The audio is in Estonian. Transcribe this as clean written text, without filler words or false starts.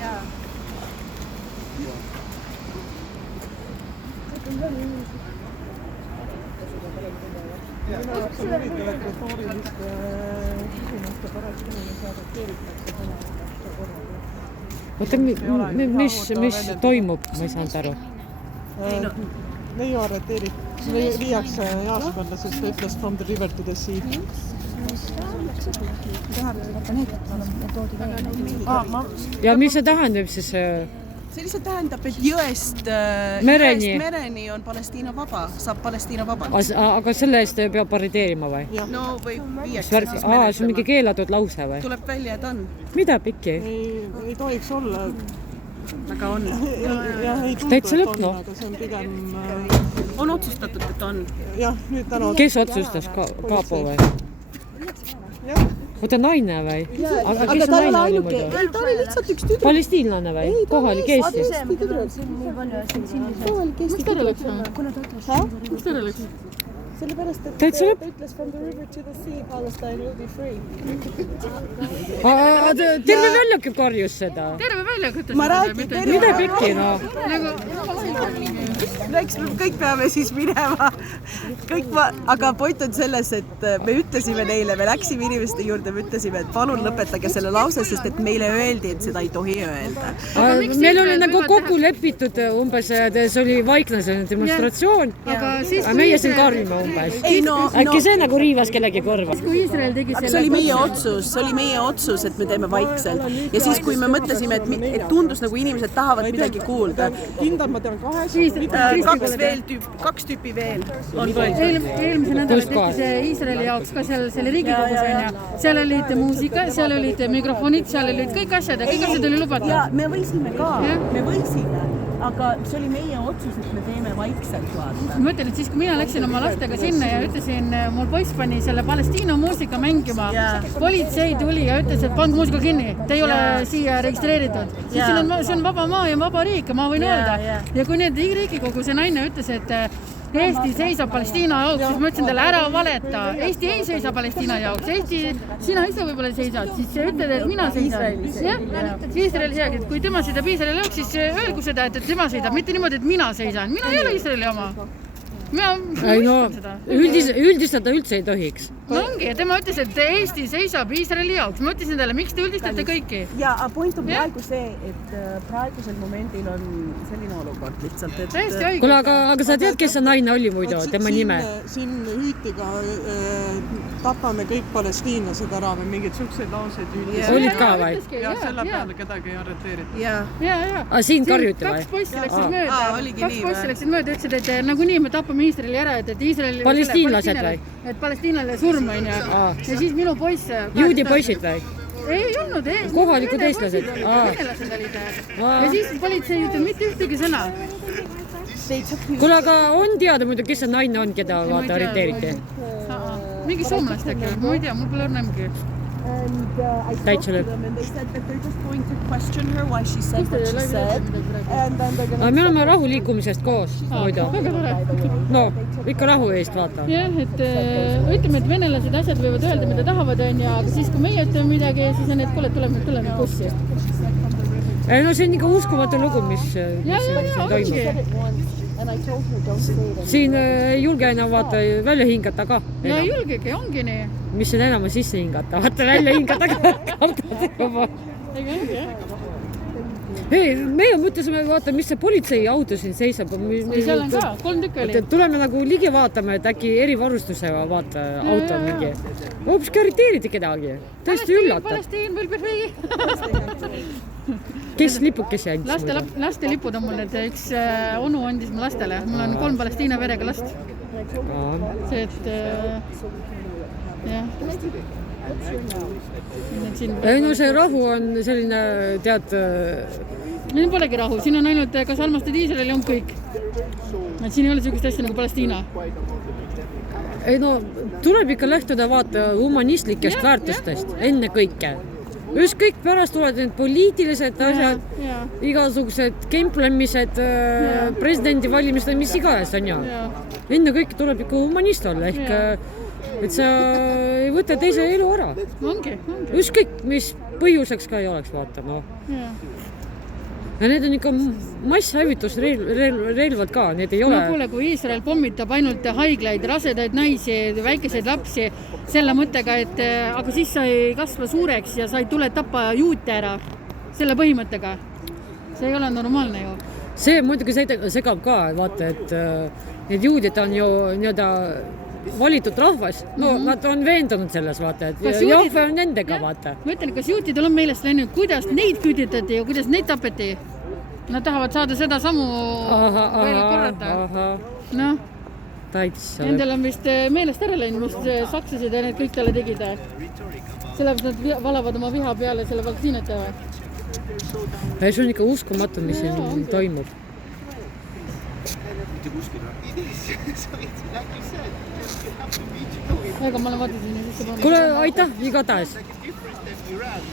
jaa. Minu jaoks on huvitav, et retooriliste küsimuste pärast inimesi adapteeritakse tänavast korraga. Mis toimub, ma ei saanud aru. Neiu viiakse Jaaskonda, sest ta ütles from the river to the sea. Ja mis see tähendab siis? See lihtsalt tähendab, et jõest mereni on Palestiina vaba, saab Palestiina vabaks. Aga selle eest peab pariteerima või? No või viiakse siis see on mingi keelatud lause või? Tuleb välja, et on. Mida pikki? Ei tohiks olla. Aga on. Jah, ei tundu, et on, aga see on pigem... On otsustatud, et on. Jah, nüüd täna... Kes otsustas? Kaapo või? Oota naine või? Aga kes on naine oli muidu? Ei, ta oli lihtsalt üks tüdruk. Palestiinlane või? Kohalik Eesti? Miks teile läks? Miks teile läks? Sellepärast, et ta ütles from the river to the sea, Palestine will be free. Terve väljak karjus seda. Terve väljak ütles. Ma räägin, mida pikki, no? Eks me kõik peame siis minema. Aga point on selles, et me ütlesime neile, me läksime inimeste juurde, me ütlesime, et palun lõpetage selle lause, sest et meile öeldi, et seda ei tohi öelda. Meil oli nagu kokku lepitud umbes, see oli vaikne demonstratsioon, aga meie siin karjime umbes. Äkki see nagu riivas kellegi korva. See oli meie otsus, et me teeme vaikselt. Ja siis, kui me mõtlesime, et tundus nagu inimesed tahavad midagi kuulda. Kindlad ma tean 2 tüüpi veel on võetud. Eelmise nädala tekkis Iisraeli jaoks ka selle Riigikogus on. Seal olid muusika, seal olid mikrofonid, seal olid kõik asjad ja kõik asjad oli lubatud. Ja me võisime ka, aga see oli meie otsus, et me teeme vaikselt vaata. Ma mõtlen, et siis kui mina läksin oma lastega sinna ja ütlesin, mul poiss pani selle Palestiina muusika mängima, politsei tuli ja ütles, et pange muusika kinni, te ei ole siia registreeritud. See on vaba maa ja vaba riik ja ma võin öelda. Ja kui need Riigikogu see naine ütles, et Eesti seisab Palestiina jaoks, siis ma ütlesin talle ära valeta. Eesti ei seisa Palestiina jaoks. Sina ise võib-olla seisad, siis ütled, et mina seisan. Iisraeli jaoks, et kui tema seisab Iisraeli jaoks, siis öelgu seda, et tema seisab, mitte niimoodi, et mina seisan. Mina ei ole Iisraeli oma. Üldistada üldse ei tohiks. No ongi, ja tema ütles, et Eesti seisab Iisraeli jaoks. Ma ütlesin talle, miks te üldistate kõiki? Ja point on praegu see, et praegusel momendil on selline olukord lihtsalt, et... Kuule, aga sa tead, kes see naine oli muidu, tema nime? Siin hüütiga tapame kõik palestiinlased ära või mingid suhtseid lauseid hüütiga. Olid ka või? Ja selle peale kedagi ei arreteeritud. Siin karjuti või? Kaks poissi läksid mööda, ütlesid, et nagunii me tapame Iisraeli ära, et Iisraeli... Palestiinlased või? Et Palestiinale surma on ja siis minu poiss... Juudi poisid või? Ei olnud, kohalikud eestlased. Venelased olid. Ja siis politsei ei ütle mitte ühtegi sõna. Kuule, aga on teada muidu, kes see naine on, keda vaata arreteeriti? Mingi soomlast äkki, ma ei tea, mul pole õnnemgi. Täitsa lõpp. Me oleme rahuliikumisest koos muidu. No, ikka rahu eest vaata. Jah, et ütleme, et venelased asjad võivad öelda, mida tahavad, aga siis kui meie ütleme midagi, siis on need, kuule, tuleme bussi. No see on ikka uskumatu lugu, mis toimub. Siin ei julge enam vaata välja hingata ka. Ja ei julgegi, ongi nii. Mis on enam sisse hingata, vaata välja hingata ka. Hei, meie mõtlesime, vaata, mis see politsei auto siin seisab. Seal on ka, 3 tükki oli. Tuleme nagu ligi vaatame, et äkki erivarustusega vaata auto on mingi. Hoopis kariteeriti kedagi. Tõesti üllatav. Palestiin will be free. Kes lipukesi andis? Laste lipud on mul, et üks onu andis mu lastele. Mul on 3 Palestiina verega last. See, et jah. No see rahu on selline, tead... Siin polegi rahu, siin on ainult, kas armastad Iisraeli on kõik. Siin ei ole sellist asja nagu Palestiina. Ei no, tuleb ikka lähtuda vaata humanistlikest väärtustest, enne kõike. Kõik pärast tulevad need poliitilised asjad, igasugused kemplemised, presidendi valimised, mis iganes on ju. Enne kõik tuleb ikka humanist olla, ehk et sa ei võta teise elu ära. Ongi. Ükskõik, mis põhjuseks ka ei oleks, vaata. ja need on ikka masshävitusrelvad ka, need ei ole. No kuule, kui Iisrael pommitab ainult haiglaid, rasedaid naisi, väikeseid lapsi selle mõttega, et aga siis sa ei kasva suureks ja sa ei tule tappa juute ära selle põhimõttega. See ei ole normaalne ju. See muidugi segab ka, vaata, et need juudid on ju nii-öelda valitud rahvas, no nad on veendunud selles, vaata, et Jahve on nendega, vaata. Ma ütlen, kas juutidel on meelest läinud, kuidas neid küüditati ja kuidas neid tapeti? Nad tahavad saada seda samu veel korrata. Noh, nendel on vist meelest ära läinud, mis sakslased ja need kõik talle tegid. Sellepärast nad valavad oma viha peale selle vaktsiinete või? See on ikka uskumatu, mis siin toimub. Ega ma olen vaatasin ja siis see Kuule, aitäh, igatahes.